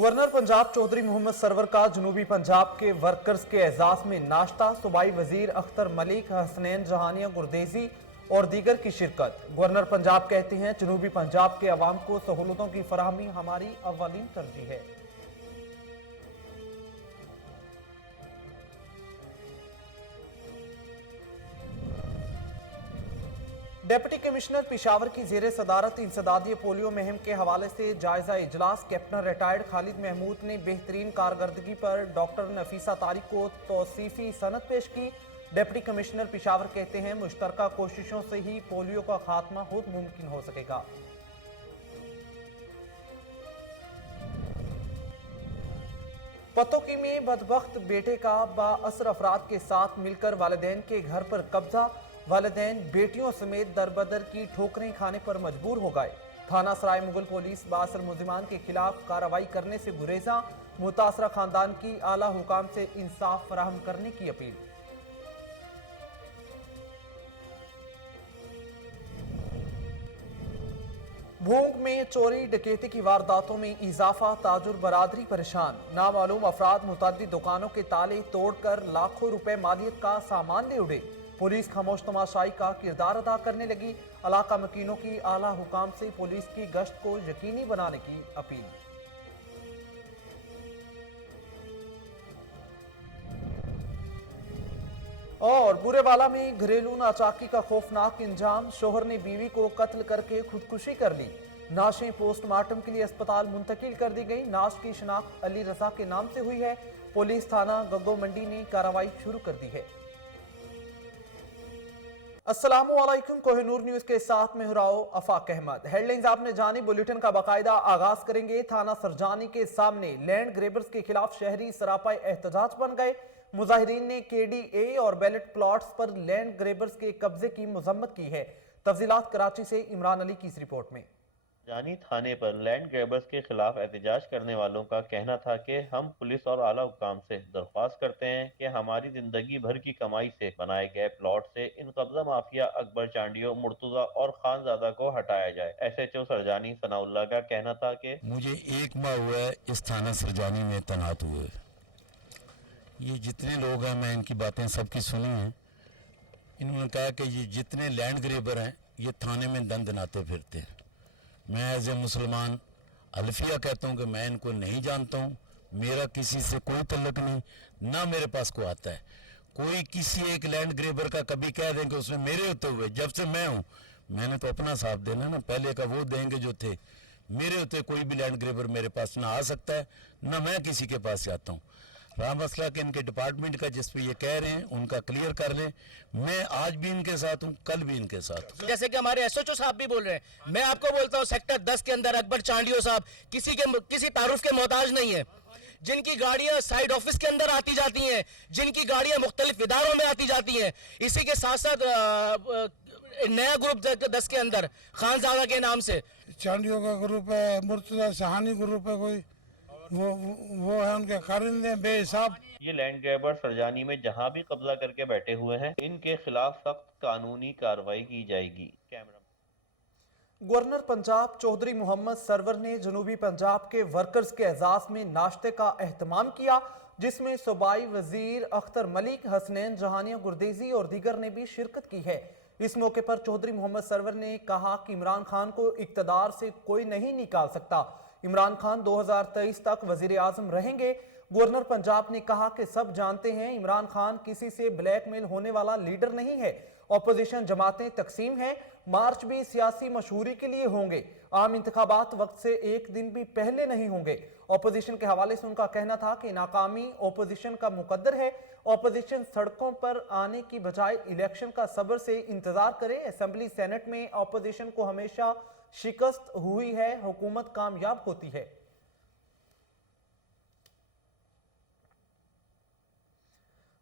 Governor Punjab Chaudhry Mohammad server का जनूबी पंजाब के वर्कर्स के एजाज में नाश्ता। सूबाई वजीर अख्तर मलिक, हसनैन जहानिया गुरदेजी और दीगर की शिरकत। गवर्नर पंजाब कहते हैं जनूबी पंजाब के अवाम को सहूलतों की फराहमी हमारी अव्वलीन तरजीह है। डिप्टी कमिश्नर पेशावर की जेर सदारत इंसदादी पोलियो मुहिम के हवाले से जायजा इजलास। कैप्टन रिटायर्ड खालिद महमूद ने बेहतरीन कारकर्दगी पर डॉक्टर नफीसा तारिक को तौसीफी सनद पेश की। डिप्टी कमिश्नर पेशावर कहते हैं मुश्तरका कोशिशों से ही पोलियो का खात्मा खुद मुमकिन हो सकेगा। पतोकी में बदबख्त बेटे का बाअसर अफराद के साथ मिलकर वालिदैन के घर पर कब्जा। वालिदैन बेटियों समेत दरबदर की ठोकरें खाने पर मजबूर हो गए। थाना सराय मुगल पुलिस बाअसर मुलजिमान के खिलाफ कार्रवाई करने से गुरेजा। मुतासरा खानदान की आला हुकाम से इंसाफ फराहम करने की अपील। भोंग में चोरी डकैती की वारदातों में इजाफा। ताजुर बरादरी परेशान। नामालूम अफराद मुतअद्दिद दुकानों के ताले तोड़कर लाखों रुपए मालियत का सामान ले उड़े। पुलिस खामोश तमाशाई का किरदार अदा करने लगी। इलाका मकीनों की आला हुकाम से पुलिस की गश्त को यकीनी बनाने की अपील। और बुरेवाला में घरेलू नाचाकी का खौफनाक इंजाम। शोहर ने बीवी को कत्ल करके खुदकुशी कर ली। नाशें पोस्टमार्टम के लिए अस्पताल मुंतकिल कर दी गई। नाश की शनाख्त अली रजा के नाम से हुई है। पुलिस थाना गग्गो मंडी ने कार्रवाई शुरू कर दी है। अस्सलामुअलैकुम, कोहिनूर न्यूज के साथ में हुराओ अफाक अहमद। हेडलाइंस आपने जानी, बुलेटिन का बाकायदा आगाज करेंगे। थाना सरजानी के सामने लैंड ग्रेबर्स के खिलाफ शहरी सरापा एहतजाज बन गए। मुजाहिरीन ने केडीए और बैलेट प्लॉट्स पर लैंड ग्रेबर्स के कब्जे की मजम्मत की है। तफसीलात कराची से इमरान अली की इस रिपोर्ट में। जानी थाने पर लैंड ग्रैबर्स के खिलाफ एहतजाज करने वालों का कहना था कि हम पुलिस और आला हुकाम से दरख्वास्त करते हैं कि हमारी जिंदगी भर की कमाई से बनाए गए प्लॉट से इन कब्जा माफिया अकबर चांडियो, मुर्तुजा और खानजादा को हटाया जाए। एसएचओ सरजानी सनाउल्लाह का कहना था कि मुझे 1 माह हुआ है इस थाना सरजानी में तैनात हुए। ये जितने लोग हैं, मैं इनकी बातें सबकी सुनी हैं। इन्होंने कहा कि ये जितने लैंड ग्रेबर हैं ये थाने में दंदनाते फिरते हैं। मैं एज ए मुसलमान अल्फिया कहता हूँ कि मैं इनको नहीं जानता हूँ। मेरा किसी से कोई तल्लुक नहीं, ना मेरे पास को आता है। कोई किसी एक लैंड ग्रेबर का कभी कह देंगे उसमें मेरे होते हुए, जब से मैं हूँ मैंने तो अपना साथ देना ना। पहले का वो देंगे जो थे, मेरे होते कोई भी लैंड ग्रेबर मेरे पास ना आ सकता है, ना मैं किसी के पास जाता हूँ। रहा मसला कि इनके डिपार्टमेंट का जिस पे ये कह रहे हैं उनका क्लियर कर लें। मैं आज भी इनके साथ हूँ, कल भी इनके साथ हूँ। जैसे कि हमारे एसएचओ साहब भी बोल रहे हैं, मैं आपको बोलता हूँ सेक्टर 10 के अंदर अकबर चांडियो साहब किसी तारुफ के मोहताज नहीं है। जिनकी गाड़ियां साइड ऑफिस के अंदर आती जाती हैं, जिनकी गाड़ियां मुख्तलिफ इदारों में आती जाती हैं। इसी के साथ साथ नया ग्रुप 10 के अंदर खानजादा के नाम से चांडियों का ग्रुप है, मुर्तजा सहानी ग्रुप है, कोई वो है उनके कारिंदे बेहिसाब। ये लैंड ग्रैबर सरजानी में जहां भी कब्जा करके बैठे हुए हैं, इनके खिलाफ सख्त कानूनी कार्रवाई की जाएगी। कैमरा गवर्नर पंजाब चौधरी मोहम्मद सरवर ने जनूबी पंजाब के वर्कर्स के एजाज में नाश्ते का एहतमाम किया, जिसमें सूबाई वजीर अख्तर मलिक, हसनैन जहानिया गुरदेजी और दीगर ने भी शिरकत की है। इस मौके पर चौधरी मोहम्मद सरवर ने कहा कि इमरान खान को इक्तदार से कोई नहीं निकाल सकता। इमरान खान 2023 तक वजीर आजम रहेंगे। गवर्नर पंजाब ने कहा कि सब जानते हैं इमरान खान किसी से ब्लैकमेल होने वाला लीडर नहीं है। ऑपोजिशन जमातें तकसीम हैं। मार्च भी सियासी मशहूरी के लिए होंगे। आम इंतखाबात वक्त से एक दिन भी पहले नहीं होंगे। ऑपोजिशन के हवाले से उनका कहना था कि नाकामी ऑपोजिशन का मुकद्दर है। ऑपोजिशन सड़कों पर आने की बजाय इलेक्शन का सब्र से इंतजार करे। असेंबली सेनेट में ऑपोजिशन को हमेशा शिकस्त हुई है, हुकूमत कामयाब होती है।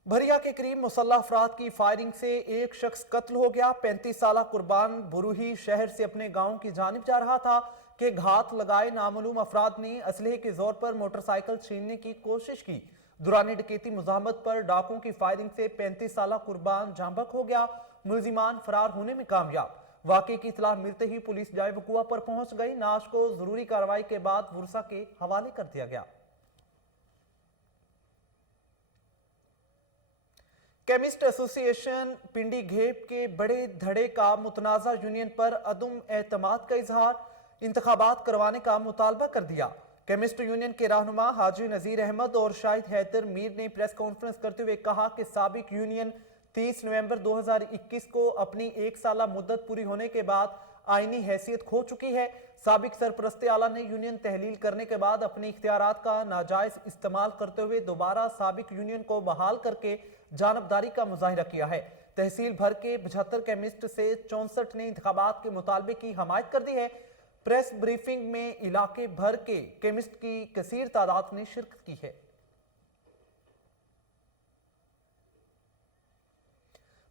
भरिया के करीब मुसल्लह अफराद की फायरिंग से एक शख्स कत्ल हो गया। 35 साला कुर्बान बुरूही शहर से अपने गांव की जानिब जा रहा था कि घात लगाए नामालूम अफराद ने असलहे के जोर पर मोटरसाइकिल छीनने की कोशिश की। दुरानी डकैती मुजाहमत पर डाकुओं की फायरिंग से 35 साला कुर्बान जांबक हो गया। मुलजिमान फरार होने में कामयाब। वाकई की इत्तला मिलते ही पुलिस जाए वकुआ पर पहुंच गई। नाश को जरूरी कार्रवाई के बाद वर्षा के हवाले कर दिया गया। केमिस्ट एसोसिएशन पिंडी घेप के बड़े धड़े का मुतनाज़ा यूनियन पर अदम एतमाद का इजहार, इंतखाबात करवाने का मुतालबा कर दिया। केमिस्ट यूनियन के रहनुमा हाजी नजीर अहमद और शाहिद हैदर मीर ने प्रेस कॉन्फ्रेंस करते हुए कहा कि साबिक यूनियन 30 नवंबर 2021 को अपनी एक साला मुद्दत पूरी होने के बाद आईनी हैसियत खो चुकी है। साबिक सरपरस्ते आला ने यूनियन तहलील करने के बाद अपने इख्तियारात का नाजायज इस्तेमाल करते हुए दोबारा साबिक यूनियन को बहाल करके जानबदारी का मुजाहिरा किया है। तहसील भर के 75 केमिस्ट से 64 ने इंतखाबात के मुतालबे की हमायत कर दी है। प्रेस ब्रीफिंग में इलाके भर के केमिस्ट की कसीर तादाद ने शिरकत की है।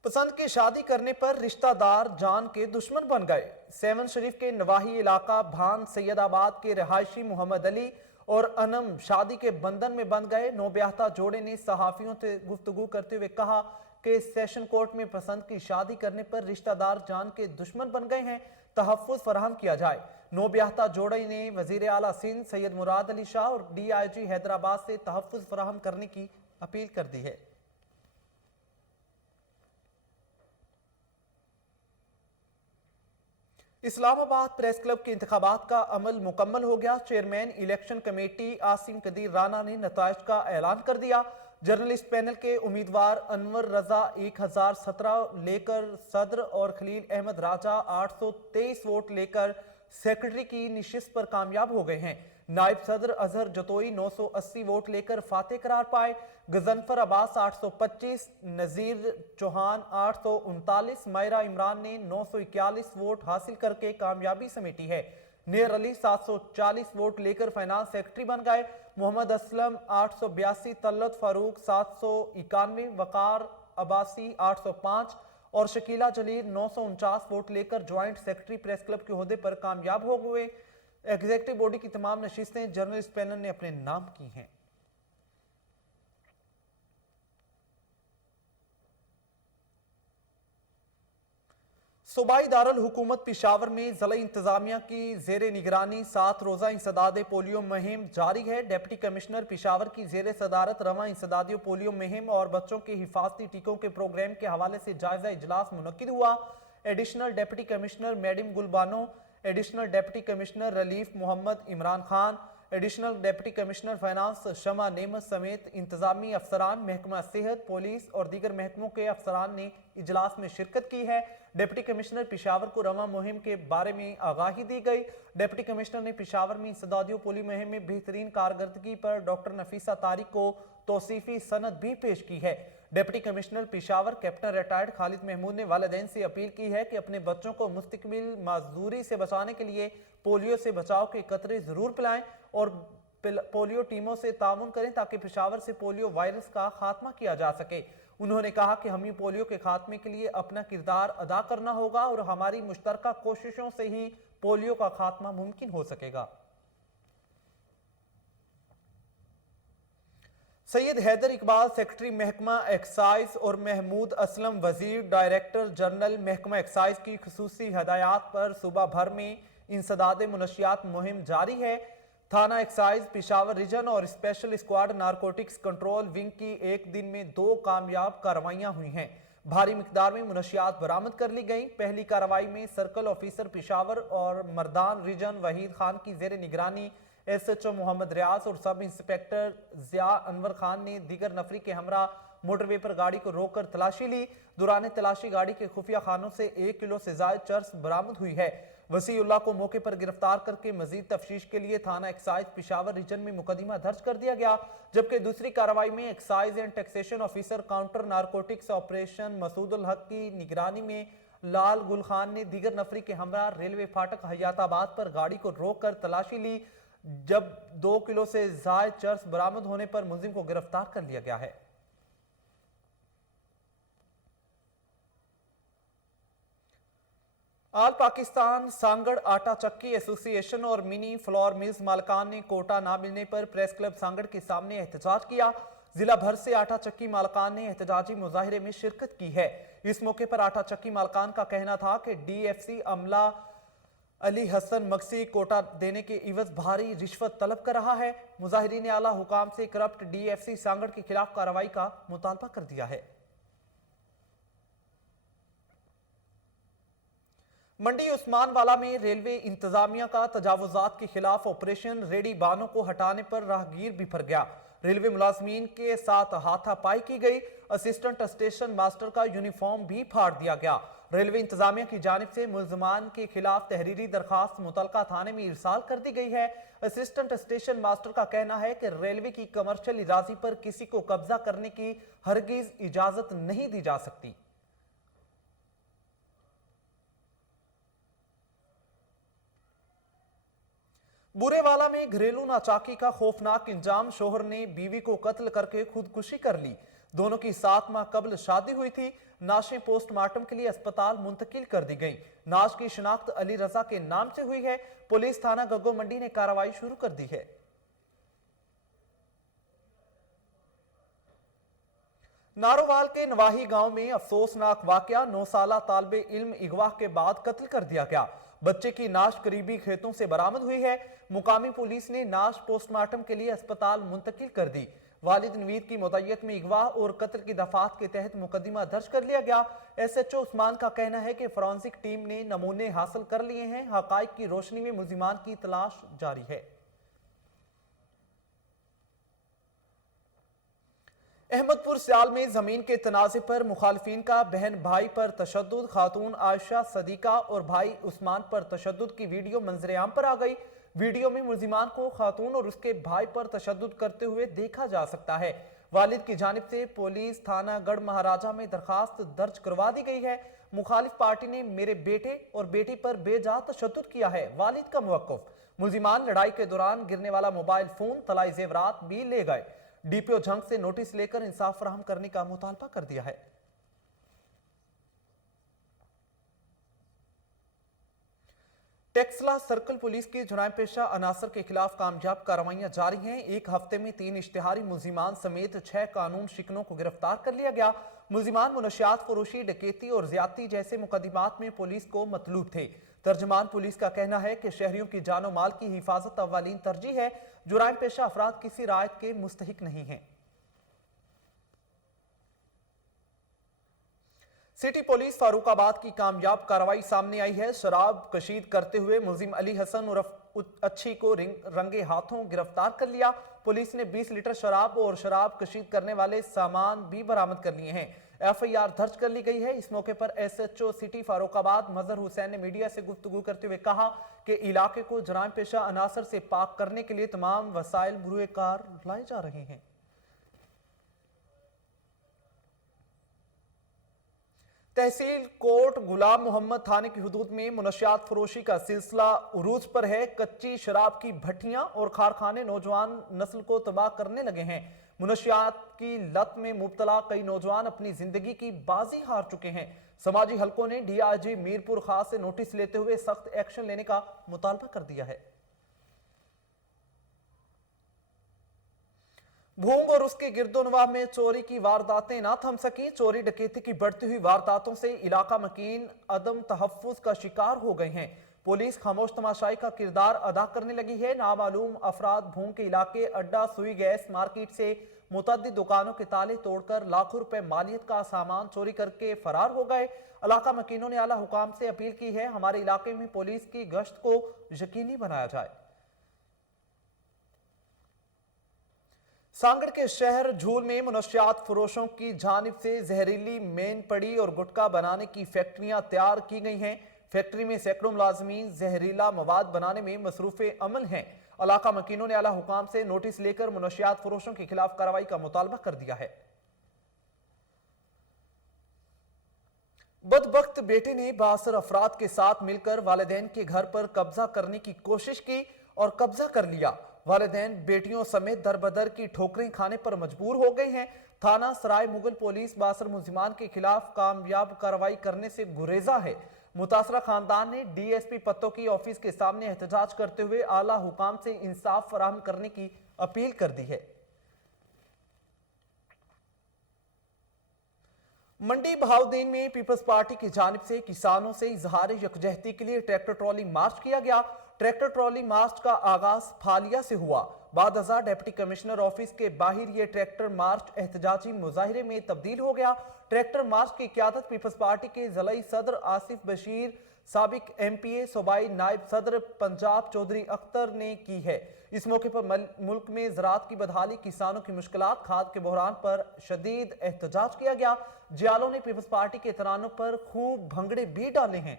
पसंद की शादी करने पर रिश्तेदार जान के दुश्मन बन गए। सेवन शरीफ के नवाही इलाका भान सैयदाबाद के रहायशी मोहम्मद अली और अनम शादी के बंधन में बंध गए। नौब्याहता जोड़े ने सहाफियों से गुफ्तगू करते हुए कहा कि सेशन कोर्ट में पसंद की शादी करने पर रिश्तेदार जान के दुश्मन बन गए हैं, तहफ़्फ़ुज़ फराहम किया जाए। नौब्याहता जोड़े ने वज़ीर आला सिंध सैयद मुराद अली शाह और DIG हैदराबाद से तहफ़्फ़ुज़ फराहम करने की अपील कर दी है। इस्लामाबाद प्रेस क्लब के इंतखाबात का अमल मुकम्मल हो गया। Chairman election committee Asim Qadeer Rana ने नताइज का ऐलान कर दिया। जर्नलिस्ट पैनल के उम्मीदवार अनवर रजा 1017 लेकर सदर और खलील अहमद राजा 823 वोट लेकर सेक्रेटरी की निशिस्त पर कामयाब हो गए हैं। नायब सदर अजहर जतोई 980 वोट लेकर फातेह करार पाए। गजनफर अब्बास 825, नजीर चौहान 839, मायरा इमरान ने 941 वोट हासिल करके कामयाबी समेटी है। नेर अली 740 वोट लेकर फाइनेंस सेक्रेटरी बन गए। मोहम्मद असलम 882, तल्लत फारूक 791, वकार अब्बासी 805 और शकीला जलील 949 वोट लेकर ज्वाइंट सेक्रेटरी प्रेस क्लब के ओहदे पर कामयाब हो गए। एग्जीक्यूटिव बॉडी की तमाम नशिस्तें जर्नलिस्ट पैनल ने अपने नाम की हैं। सूबाई दारुल हुकूमत पेशावर में ज़िला इंतजामिया की जेर निगरानी 7 रोज़ा इंसदाद पोलियो मुहिम जारी है। डिप्टी कमिश्नर पेशावर की जेर सदारत रवा इंसदादी पोलियो मुहिम और बच्चों के हिफाजती टीकों के प्रोग्राम के हवाले से जायजा इजलास मुनक्किद हुआ। Additional deputy commissioner madam Gulbano, additional deputy commissioner relief Mohammad Imran Khan, additional deputy commissioner finance Shama Nemat समेत इंतजामी अफसरान, महकमा सेहत, पुलिस और दीगर महकमों के अफसरान ने इजलास में शिरकत की है। डिप्टी कमिश्नर पेशावर को रवा मुहिम के बारे में आगाही दी गई। डिप्टी कमिश्नर ने पेशावर में इंसदादियों पोलियो मुहिम में बेहतरीन कारकर्दगी पर डॉक्टर नफीसा तारिक को तौसीफी सनद भी पेश की है। Deputy commissioner Peshawar captain retired Khalid Mahmood ने वालिदैन से अपील की है कि अपने बच्चों को मुस्तकबिल माजूरी से बचाने के लिए पोलियो से बचाव के कतरे जरूर पिलाएं और पोलियो टीमों से ताउन करें ताकि पेशावर से पोलियो वायरस का खात्मा किया जा सके। उन्होंने कहा कि हमें पोलियो के खात्मे के लिए अपना किरदार अदा करना होगा और हमारी मुश्तरका कोशिशों से ही पोलियो का खात्मा मुमकिन हो सकेगा। सैयद हैदर इकबाल सेक्रेटरी महकमा एक्साइज और महमूद असलम वजीर डायरेक्टर जनरल महकमा एक्साइज की खुसूसी हदायत पर सूबा भर में इंसदाद मुनशियात मुहिम जारी है। थाना एक्साइज पेशावर रीजन और special squad narcotics control wing की एक दिन में 2 कामयाब कार्रवाइयां हुई हैं। भारी मिकदार में मुनशियात बरामद कर ली गई। पहली कार्रवाई में सर्कल ऑफिसर पेशावर और मर्दान रीजन वहीद खान की जेर निगरानी SHO मोहम्मद रियाज और सब इंस्पेक्टर जिया अनवर खान ने दीगर नफरी के हमरा मोटरवे पर गाड़ी को रोककर तलाशी ली। दौरान तलाशी गाड़ी के खुफिया खानों से 1 किलो से ज्यादा चर्स बरामद हुई है। वसीउल्लाह को मौके पर गिरफ्तार करके मजीद तफ्तीश के लिए थाना एक्साइज पेशावर रीजन में मुकदमा दर्ज कर दिया गया। जबकि दूसरी कार्रवाई में excise and taxation officer counter narcotics operation Masoodul Haq की निगरानी में लाल गुल खान ने दीगर नफरी के हमरा रेलवे फाटक हयाताबाद पर गाड़ी को रोक कर तलाशी ली। जब 2 किलो से ज्यादा चर्स बरामद होने पर मुलजिम को गिरफ्तार कर लिया गया है। आल पाकिस्तान सांगड़ आटा चक्की एसोसिएशन और मिनी फ्लोर मिल्स मालकान ने कोटा ना मिलने पर प्रेस क्लब सांगड़ के सामने एहतजाज किया। जिला भर से आटा चक्की मालकान ने एहतजाजी मुजाहिरे में शिरकत की है। इस मौके पर आटा चक्की मालकान का कहना था कि डीएफसी अमला अली हसन मक्सी कोटा देने के इवज भारी रिश्वत तलब कर रहा है। मुजाहिरीन ने आला हुकाम से करप्ट डीएफसी सांगड़ के खिलाफ कार्रवाई का मुतालबा कर दिया है। मंडी उस्मानवाला में रेलवे इंतजामिया का तजावुजात के खिलाफ ऑपरेशन रेडी बानों को हटाने पर राहगीर बिफर गया। रेलवे मुलाजमीन के साथ हाथापाई की गई। असिस्टेंट स्टेशन मास्टर का यूनिफॉर्म भी फाड़ दिया गया। रेलवे इंतजामिया की जानिब से मुल्जमान के खिलाफ तहरीरी दरखास्त मुतलका थाने में इरसाल कर दी गई है। असिस्टेंट स्टेशन मास्टर का कहना है कि रेलवे की कमर्शियल इजाजी पर किसी को कब्जा करने की हरगिज इजाजत नहीं दी जा सकती। बुरेवाला में घरेलू नाचाकी का खौफनाक इंजाम, शोहर ने बीवी को कत्ल करके खुदकुशी कर ली। दोनों की 7 माह कबल शादी हुई थी। नाशें पोस्टमार्टम के लिए अस्पताल मुंतकिल कर दी गई। नाश की शिनाख्त अली रजा के नाम से हुई है। पुलिस थाना गग्गो मंडी ने कार्रवाई शुरू कर दी है। नारोवाल के नवाही गांव में अफसोसनाक वाकया, 9 साला तालिबे इल्म अगवा के बाद कत्ल कर दिया गया। बच्चे की नाश करीबी खेतों से बरामद हुई है। मुकामी पुलिस ने नाश पोस्टमार्टम के लिए अस्पताल मुंतकिल कर दी। वालिद नवीद की मुद्दत में अगवा और कत्ल की दफात के तहत मुकदमा दर्ज कर लिया गया। एसएचओ उस्मान का कहना है कि फॉरेंसिक टीम ने नमूने हासिल कर लिए हैं। हकाइक की रोशनी में मुल्जिमान की तलाश जारी है। अहमदपुर सियाल में जमीन के तनाज़े पर मुखालिफिन का बहन भाई पर तशद्दुद, खातून आयशा सदीका और भाई उस्मान पर तशद्दुद की वीडियो मंजरेआम पर आ गई। वीडियो में मुल्जिमान को खातून और उसके भाई पर तशद्दुद करते हुए देखा जा सकता है। वालिद की जानिब से पुलिस थाना गढ़ महाराजा में दरखास्त दर्ज करवा दी गई है। मुखालिफ पार्टी ने मेरे बेटे और बेटी पर बेजा तशद्दुद किया है, वालिद का मुवक्कुफ। मुल्जिमान लड़ाई के दौरान गिरने वाला मोबाइल फोन, तलाई जेवरात भी ले गए। डीपीओ झंग से नोटिस लेकर इंसाफ फराहम करने का मुतालबा कर दिया है। टेक्सला सर्कल पुलिस की जुर्म पेशा अनासर के खिलाफ कामयाब कार्रवाइयां जारी हैं। एक हफ्ते में 3 इश्तिहारी मुल्जिमान समेत 6 कानून शिकनों को गिरफ्तार कर लिया गया। मुल्जिमान मुनशियात फरोशी, डकैती और ज्यादती जैसे मुकदमात में पुलिस को मतलूब थे। तर्जमान पुलिस का कहना है कि शहरियों की जानो माल की हिफाजत अव्वलीन तरजीह है। जुर्म पेशा अफराद किसी रायत के मुस्तहिक नहीं हैं। सिटी पुलिस फारूकाबाद की कामयाब कार्रवाई सामने आई है। शराब कशीद करते हुए मुल्जिम अली हसन उर्फ अच्छी को रंगे हाथों गिरफ्तार कर लिया। पुलिस ने 20 लीटर शराब और शराब कशीद करने वाले सामान भी बरामद कर लिए हैं। एफआईआर दर्ज कर ली गई है। इस मौके पर एसएचओ सिटी फारूकाबाद मजहर हुसैन ने मीडिया से गुफ्तगू करते हुए कहा कि इलाके को जुर्म पेशा अनासर से पाक करने के लिए तमाम वसाइल बुरुए कार लाए जा रहे हैं। तहसील कोट गुलाम मोहम्मद थाने की हुदूद में मुनशियात फरोशी का सिलसिला उरूज पर है। कच्ची शराब की भट्टियां और कारखाने नौजवान नस्ल को तबाह करने लगे हैं। मुनशियात की लत में मुब्तला कई नौजवान अपनी जिंदगी की बाजी हार चुके हैं। समाजी हलकों ने डीआईजी मीरपुर खास से नोटिस लेते हुए सख्त एक्शन लेने का मुतालबा कर दिया है। भूंग और उसके गिरदोनवाह में चोरी की वारदातें ना थम सकी। चोरी डकैती की बढ़ती हुई वारदातों से इलाका मकीन अदम तहफ्फुज का शिकार हो गए हैं। पुलिस खामोश तमाशाई का किरदार अदा करने लगी है। नामालूम अफराद भूंग के इलाके अड्डा सुई गैस मार्केट से मुतअद्दिद दुकानों के ताले तोड़कर लाखों रुपए मालियत का सामान चोरी करके फरार हो गए। इलाका मकीनों ने आला हुकाम से अपील की है, हमारे इलाके में पुलिस की गश्त को यकीनी बनाया जाए। सांगड़ के शहर झूल में मुनशियात फरोशों की जानिब से जहरीली मेन पड़ी और गुटखा बनाने की फैक्ट्रियां तैयार की गई हैं। फैक्ट्री में सैकड़ों मुलाजमीन जहरीला मवाद बनाने में मसरूफ़े अमल हैं। इलाका मकीनों ने आला हुकाम से नोटिस लेकर मुनशियात फरोशों के खिलाफ कार्रवाई का मुतालबा कर दिया है। बदबख्त बेटे ने बासर अफराद के साथ मिलकर वालिदैन के घर पर कब्जा करने की कोशिश की और कब्जा कर लिया। वालिदैन बेटियों समेत दरबदर की ठोकरें खाने पर मजबूर हो गए हैं। थाना सराय मुगल पुलिस बासर मुल्जिमान के खिलाफ कामयाब कार्रवाई करने से गुरेजा है। मुतासरा खानदान ने डीएसपी पत्तों की ऑफिस के सामने एहतजाज करते हुए आला हुकाम से इंसाफ फराहम करने की अपील कर दी है। मंडी बहाउद्दीन में पीपल्स पार्टी की जानिब से किसानों से इजहार यकजहती के लिए ट्रैक्टर ट्रॉली मार्च किया गया। ट्रैक्टर ट्रॉली मार्च का आगाज फालिया से हुआ। बाद अज़ा डिप्टी कमिश्नर ऑफिस के बाहर ये ट्रैक्टर मार्च एहतजाजी मुजाहिरे में तब्दील हो गया। ट्रैक्टर मार्च की क़यादत पीपल्स पार्टी के ज़िलाई सदर आसिफ बशीर, साबिक MPA सूबाई नायब सदर पंजाब चौधरी अख्तर ने की है। इस मौके पर मुल्क में ज़राअत की बदहाली, किसानों की मुश्किलात, खाद के बहरान पर शदीद एहतजाज किया गया। जियालों ने पीपल्स पार्टी के तरानों पर खूब भंगड़े भी डाले हैं।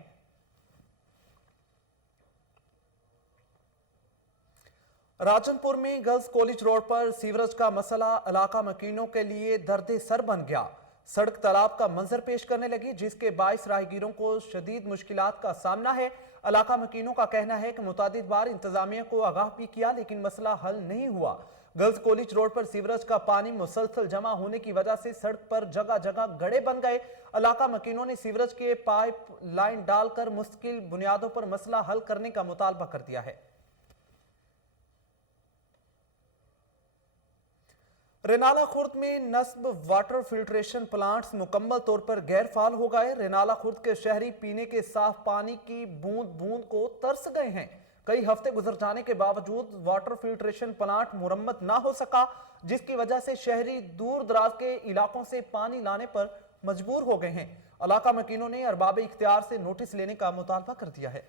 राजनपुर में गर्ल्स कॉलेज रोड पर सीवरेज का मसला इलाका मकीनों के लिए दर्द सर बन गया। सड़क तालाब का मंजर पेश करने लगी, जिसके बाइस राहगीरों को शदीद मुश्किलात का सामना है। इलाका मकीनों का कहना है कि मुतादिद बार इंतजामिया को आगाह भी किया, लेकिन मसला हल नहीं हुआ। गर्ल्स कॉलेज रोड पर सीवरेज का पानी मुसलसल जमा होने की वजह से सड़क पर जगह जगह गड्ढे बन गए। इलाका मकीनों ने सीवरेज के पाइप लाइन डालकर मुश्किल बुनियादों पर मसला हल करने का मुतालबा कर दिया है। रेनाला खुर्द में नस्ब वाटर फिल्ट्रेशन प्लांट्स मुकम्मल तौर पर गैर फाल हो गए। रेनाला खुर्द के शहरी पीने के साफ पानी की बूंद बूंद को तरस गए हैं। कई हफ्ते गुजर जाने के बावजूद वाटर फिल्ट्रेशन प्लांट मुरम्मत ना हो सका, जिसकी वजह से शहरी दूर दराज के इलाकों से पानी लाने पर मजबूर हो गए हैं। इलाका मकीनों ने अरबाब इख्तियार से नोटिस लेने का मुतालबा कर दिया है।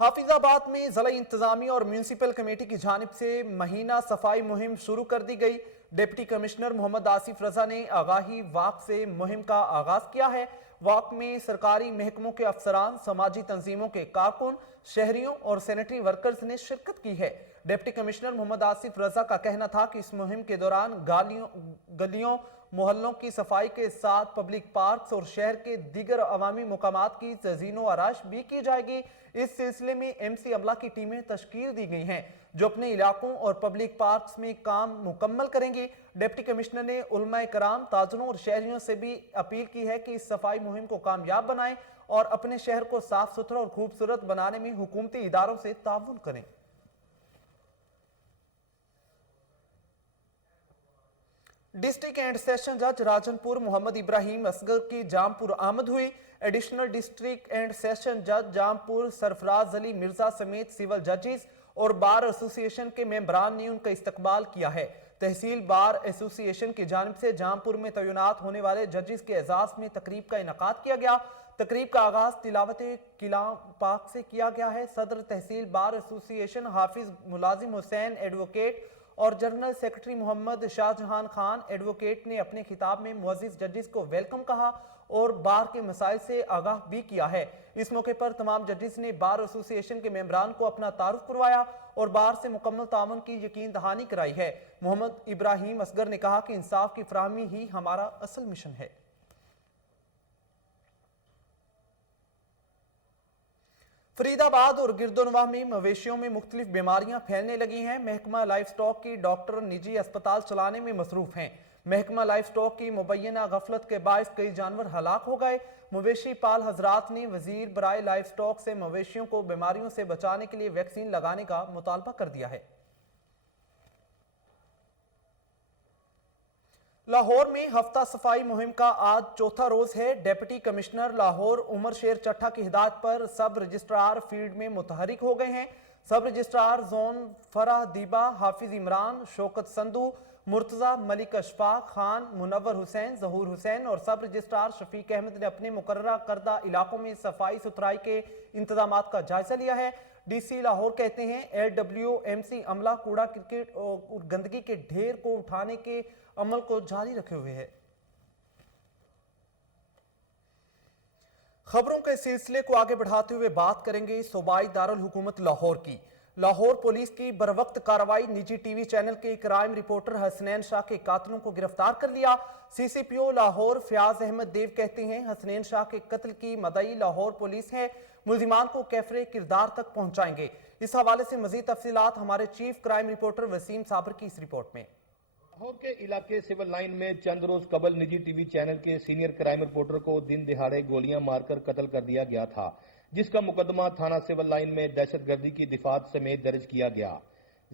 हाफिजाबाद में जिला इंतजामिया और म्यूनिसिपल कमेटी की जानिब से महीना सफाई मुहिम शुरू कर दी गई। डिप्टी कमिश्नर मोहम्मद आसिफ रजा ने आगाही वाक से मुहिम का आगाज किया है। वाक में सरकारी महकमों के अफसरान, समाजी तंजीमों के कारकुन, शहरियों और सैनिटरी वर्कर्स ने शिरकत की है। डिप्टी कमिश्नर मोहम्मद आसिफ रजा का कहना था कि इस मुहिम के दौरान गलियों मोहल्लों की सफाई के साथ पब्लिक पार्क्स और शहर के दीगर अवामी मुकामात की तज़ीनो आराइश भी की जाएगी। इस सिलसिले में MC अमला की टीमें तश्कील दी गई हैं, जो अपने इलाकों और पब्लिक पार्क्स में काम मुकम्मल करेंगी। डिप्टी कमिश्नर ने उलमाए कराम, ताजरों और शहरियों से भी अपील की है कि इस सफाई मुहिम को कामयाब बनाएं और अपने शहर को साफ सुथरा और खूबसूरत बनाने में हुकूमती इदारों से ताउन करें। डिस्ट्रिक्ट एंड सेशन जज राजनपुर मोहम्मद इब्राहिम असगर की जामपुर आमद हुई। एडिशनल डिस्ट्रिक्ट एंड सेशन जज जामपुर सरफराज अली मिर्जा समेत सिविल जजेस और बार एसोसिएशन के मेंबरान ने उनका इस्तकबाल किया है। तहसील बार एसोसिएशन की जानिब से जामपुर में तैनात होने वाले जजेस के एजाज में तकरीब का इनकाद किया गया। तकरीब का आगाज तिलावत कलाम पाक से किया गया है। सदर तहसील बार एसोसिएशन हाफिज मुलाजिम हुसैन एडवोकेट और general secretary Mohammad Shahjahan Khan advocate ने अपने खिताब में मुअज़्ज़िज़ जजेस को वेलकम कहा और बार के मसाइल से आगाह भी किया है। इस मौके पर तमाम जजेस ने बार एसोसिएशन के मेंबरान को अपना तारुफ करवाया और बार से मुकम्मल ताउन की यकीन दहानी कराई है। मोहम्मद इब्राहिम असगर ने कहा कि इंसाफ की फराहमी ही हमारा असल मिशन है। फरीदाबाद और गिरदोनवाह में मवेशियों में मुख्तलिफ बीमारियां फैलने लगी हैं। महकमा लाइफ स्टॉक की डॉक्टर निजी अस्पताल चलाने में मसरूफ हैं। महकमा लाइफ स्टॉक की मुबैना गफलत के बायस कई जानवर हलाक हो गए। मवेशी पाल हजरात ने वजीर बराए लाइफ स्टॉक से मवेशियों को बीमारियों से बचाने के लिए वैक्सीन लगाने का मुतालबा कर दिया है। लाहौर में हफ्ता सफाई मुहिम का आज चौथा रोज है। डिप्टी कमिश्नर लाहौर उमर शेर चट्टा की हिदायत पर सब रजिस्ट्रार फील्ड में मुतहरिक हो गए हैं। सब रजिस्ट्रार जोन फराह दीबा, हाफिज इमरान, शौकत संधू, मुर्तजा, मलिक अशफाक खान, मुनव्वर हुसैन, जहूर हुसैन और सब रजिस्ट्रार शफीक अहमद ने अपने मुकर्रर करदा इलाकों में सफाई सुथराई के इंतजामात का जायजा लिया है। DC लाहौर कहते हैं LWMC अमला कूड़ा क्रिकेट और गंदगी के ढेर को उठाने के अमल को जारी रखे हुए है। खबरों के सिलसिले को आगे बढ़ाते हुए बात करेंगे सूबाई दारुल हुकूमत लाहौर की। लाहौर पुलिस की बरवक्त कार्रवाई निजी टीवी चैनल के क्राइम रिपोर्टर हसनैन शाह के कातिलों को गिरफ्तार कर लिया। CCPO लाहौर फयाज अहमद देव कहते हैं हसनैन शाह के कत्ल की मदई लाहौर पुलिस है, मुल्जिमान को कैफरे किरदार तक पहुंचाएंगे। इस हवाले से मजीद तफसीलात हमारे चीफ क्राइम रिपोर्टर वसीम साबर की इस रिपोर्ट में। लाहौर के इलाके सिविल लाइन में चंद रोज कबल निजी टीवी चैनल के सीनियर क्राइम रिपोर्टर को दिन दिहाड़े गोलियां मारकर कत्ल कर दिया गया था, जिसका मुकदमा थाना सिविल लाइन में दहशतगर्दी की दिफात समेत दर्ज किया गया।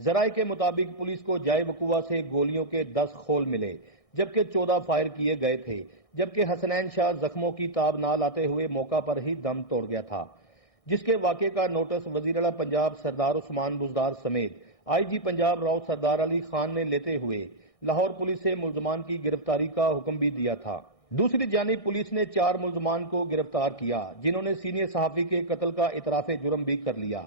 ذرائع کے مطابق پولیس کو جائے وقوع سے گولیوں کے 10 خول ملے جبکہ 14 فائر کیے گئے تھے، جبکہ حسنین شاہ زخموں کی تاب نہ لاتے ہوئے موقع پر ہی دم توڑ گیا تھا، جس کے واقعے کا نوٹس وزیر اعلیٰ پنجاب سردار عثمان بزدار سمیت آئی جی پنجاب راؤ سردار علی خان نے لیتے ہوئے لاہور پولیس سے ملزمان کی گرفتاری کا حکم بھی دیا تھا۔ دوسری جانب پولیس نے 4 ملزمان کو گرفتار کیا جنہوں نے سینئر صحافی کے قتل کا اعتراف جرم بھی کر لیا۔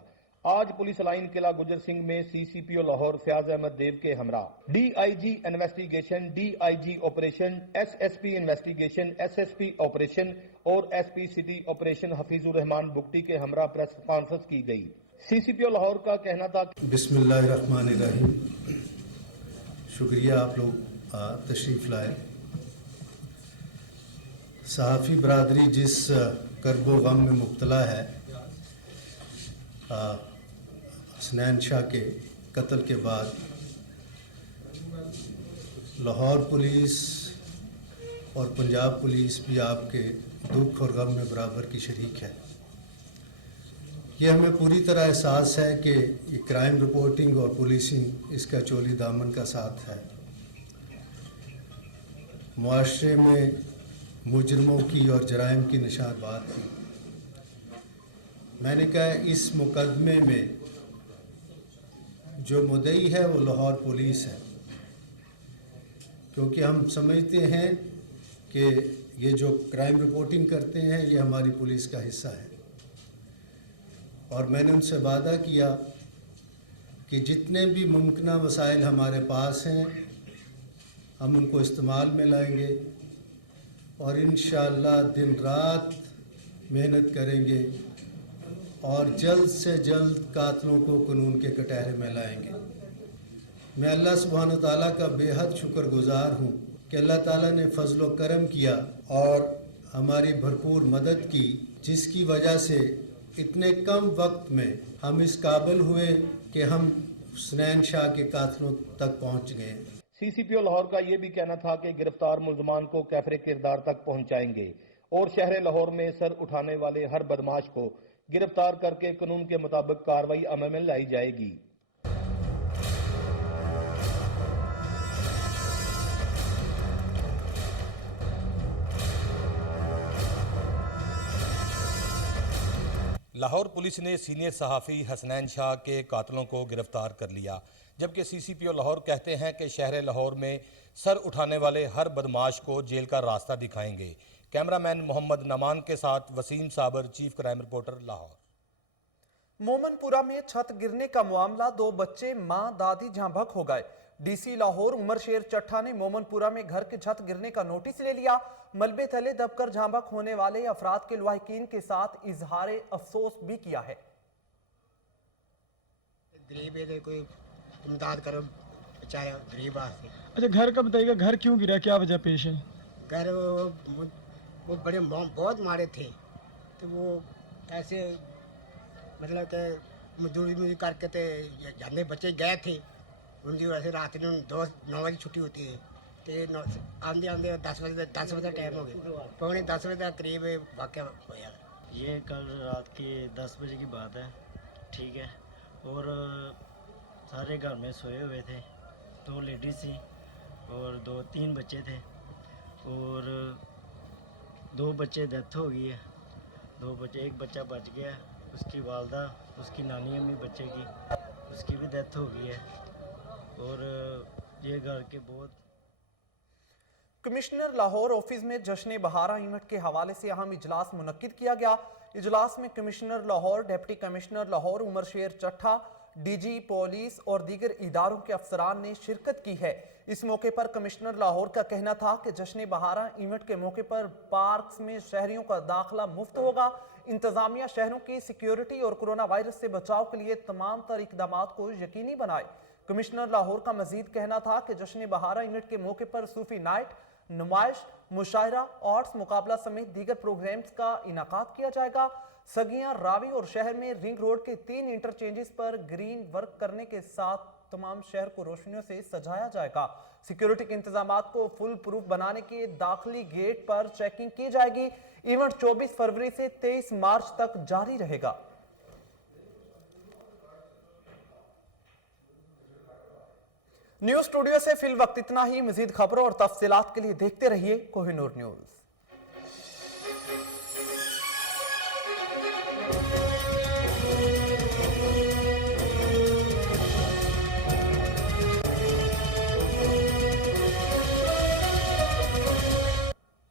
آج پولیس لائن قلعہ گجر سنگھ میں سی سی پی او لاہور فیاض احمد دیو کے ہمراہ D I G investigation, D I G operation, S S P investigation, S S P operation اور S P city operation Hafeez ur-Rehman Bugti کے ہمراہ پریس کانفرنس کی گئی۔ سی سی پی او لاہور کا کہنا تھا کہ بسم اللہ الرحمن الرحیم۔ شکریہ آپ لوگ تشریف لائے۔ صحافی برادری جس کرب و غم میں مبتلا ہے، حسنین شاہ کے قتل کے بعد لاہور پولیس اور پنجاب پولیس بھی آپ کے دکھ اور غم میں برابر کی شریک ہے۔ یہ ہمیں پوری طرح احساس ہے کہ یہ کرائم رپورٹنگ اور پولیسنگ اس کا چولی دامن کا ساتھ ہے۔ معاشرے میں مجرموں کی اور جرائم کی نشان بات تھی۔ میں نے کہا اس مقدمے میں جو مدعی ہے وہ لاہور پولیس ہے، کیونکہ ہم سمجھتے ہیں کہ یہ جو کرائم رپورٹنگ کرتے ہیں یہ ہماری پولیس کا حصہ ہے، اور میں نے ان سے وعدہ کیا کہ جتنے بھی ممکنہ وسائل ہمارے پاس ہیں ہم ان کو استعمال میں لائیں گے اور انشاءاللہ دن رات محنت کریں گے اور جلد سے جلد قاتلوں کو قانون کے کٹہرے میں لائیں گے۔ میں اللہ سبحانہ تعالیٰ کا بے حد شکر گزار ہوں کہ اللہ تعالیٰ نے فضل و کرم کیا اور ہماری بھرپور مدد کی، جس کی وجہ سے اتنے کم وقت میں ہم اس قابل ہوئے کہ ہم حسنین شاہ کے قاتلوں تک پہنچ گئے۔ سی سی پی او لاہور کا یہ بھی کہنا تھا کہ گرفتار ملزمان کو کیفر کردار تک پہنچائیں گے اور شہر لاہور میں سر اٹھانے والے ہر بدماش کو گرفتار کر کے قانون کے مطابق کارروائی عمل میں لائی جائے گی۔ لاہور پولیس نے سینئر صحافی حسنین شاہ کے قاتلوں کو گرفتار کر لیا، جبکہ سی سی پی او لاہور کہتے ہیں کہ شہر لاہور میں سر اٹھانے والے ہر بدماش کو جیل کا راستہ دکھائیں گے۔ کیمرہ مین محمد نمان کے ساتھ وسیم صابر، چیف کرائم رپورٹر، لاہور۔ مومن پورہ میں چھت گرنے کا معاملہ، 2 بچے ماں دادی جہاں بھک ہو گئے۔ ڈی سی لاہور عمر شیر چٹھا نے مومن پورہ میں گھر کی چھت گرنے کا نوٹس لے لیا۔ ملبے تلے دب کر جہاں بھک ہونے والے افراد کے لواحقین کے ساتھ اظہار افسوس بھی کیا ہے۔ غریب ہے کوئی امداد کرو، بچارے غریب آدمی۔ اچھا گھر کا بتائیے گا، گھر کیوں گرا، کیا وجہ پیش ہے؟ گھر وہ بڑے بہت مارے تھے، تو وہ ایسے مطلب کہ مزدوری کر کے جانے بچے گئے تھے، ان کی وجہ سے رات میں 9 بجے چھٹی ہوتی ہے، تو آندے 10 بجے ٹائم ہو گیا، 9:45 بجے قریب واقعہ ہوا۔ یہ کل رات کے 10 بجے کی بات ہے، ٹھیک ہے، اور سارے گھر میں سوئے ہوئے تھے، 2 لیڈیز تھیں اور 3 بچے تھے، اور 2 بچے ڈیتھ ہو گئی ہے، 2 بچے، ایک بچہ بچ گیا، اس کی والدہ، اس کی نانی امی بچے کی، اس کی بھی ڈیتھ ہو گئی ہے، اور یہ گھر کے بہت۔ کمشنر لاہور آفس میں جشن بہارہ ایونٹ کے حوالے سے اہم اجلاس منعقد کیا گیا۔ اجلاس میں commissioner Lahore, deputy commissioner Lahore Umar Sher Chattha, D G police اور دیگر اداروں کے افسران نے شرکت کی ہے۔ اس موقع پر کمشنر لاہور کا کہنا تھا کہ جشن بہارہ ایونٹ کے موقع پر پارکس میں شہریوں کا داخلہ مفت ہوگا۔ انتظامیہ شہروں کی سیکیورٹی اور کرونا وائرس سے بچاؤ کے لیے تمام تر اقدامات کو یقینی بنائے۔ کمشنر لاہور کا مزید کہنا تھا کہ جشن بہارہ ایونٹ کے موقع پر صوفی نائٹ، نمائش، مشاعرہ، آرٹس مقابلہ سمیت دیگر پروگرامز کا انعقاد کیا جائے گا۔ سگیاں، راوی اور شہر میں رنگ روڈ کے 3 انٹرچینجز پر گرین ورک کرنے کے ساتھ تمام شہر کو روشنیوں سے سجایا جائے گا۔ سیکیورٹی کے انتظامات کو فل پروف بنانے کے داخلی گیٹ پر چیکنگ کی جائے گی۔ ایونٹ 24 فروری سے 23 مارچ تک جاری رہے گا۔ न्यूज स्टूडियो से फिल वक्त इतना ही। मजीद खबरों और तफसीलात के लिए देखते रहिए कोहिनूर न्यूज।